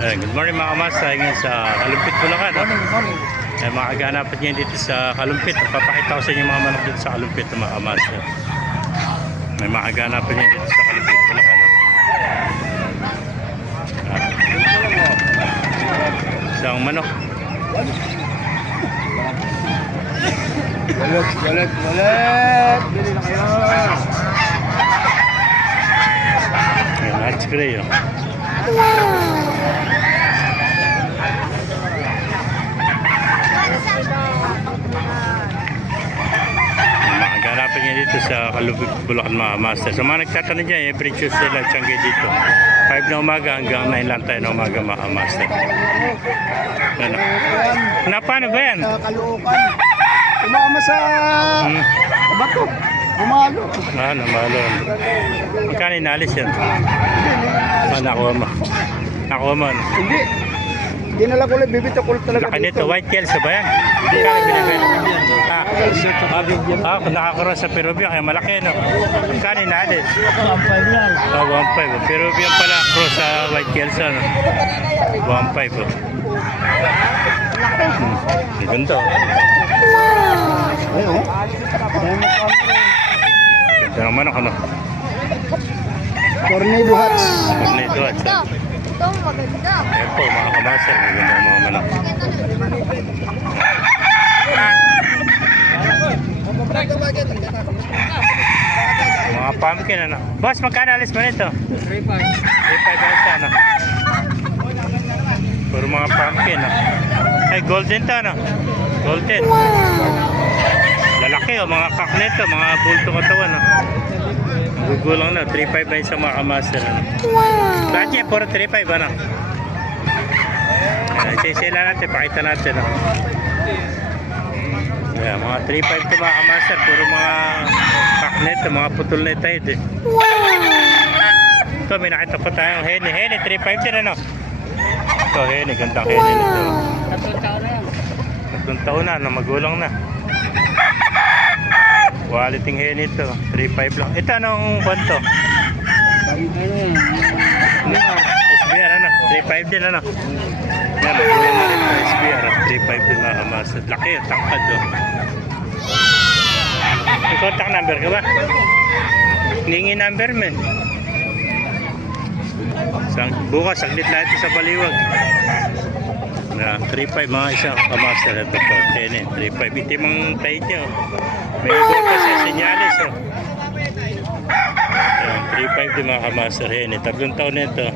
Good morning mga kamasa, ngayon sa Kalumpit, Bulacan. Morning. Makaganapan niyo dito sa Kalumpit. Papakita ko sa inyo mga manok dito sa Kalumpit mga kamasa. May makaganapan niyo dito sa Kalumpit, Bulacan. Isang manok. Walet. Bili na kayo. Ayan, Hatch Gray. Makaganapan niya dito sa Kalumpit, Bulacan mga master. Sa mga nagtatanong dyan, every Tuesday lang tiyangge dito. 5 na umaga hanggang 9 lang tayo na umaga mga master. Ano? Paano ba yan? Kaluukan. Tumama sa bato. Bumalo. Namalo. Magkano inalis yan? Nakuha mo. Hindi. Dinala ko lang, bibito ko talaga Laki nito, white tails ba yan? Magkano binibili? Nakakaroon sa Peruvian, kaya malaki no? Magkano inalis? 1.5 lang. 1.5. Peruvian pala, cross sa white tails ano? 1.5. Ang ganda. Ayun. Ganda ng manok ano? Tornado hats. Tornado hats. Ito, maganda. Ayan po mga kabasa, maganda ng mga manok. Mga pumpkin ano? Boss, magkano alis mo nito? 3.5 alis ano? Puro mga pumpkin no? Ay, golden to ano? Golden. Lalaki mga kak nito, mga bulto katawan no? Gugulang na, 3.5 na isang mga kamaster ano? Bakit yan? Puro 3.5 ano? Sisila natin, pakita natin no? Yeah, mga 3.5 to mga kamaster, puro mga kak nito, mga putol na tayo din. Ito, may nakita pa tayong heni, 3.5 din ano? Ito, heni, gandang heni nito. 3 taon na, magulang na. Quality heni ito, 3.5 lang. Ito, anong kwanto? SBR ano? 3.5 din ano? Yan, magulang na rin ito, SBR. 3.5 din mga kamasad. Laki, takad oh. May contact number ka ba? Hiningi number men. Bukas, saglit na ito sa Baliwag. 3.5 mga isang kamaster ito po. 3.5. Itim ang tayo niyo. May iba pa siya, senyalis oh. 3.5 din mga kamaster. 3 taon na ito.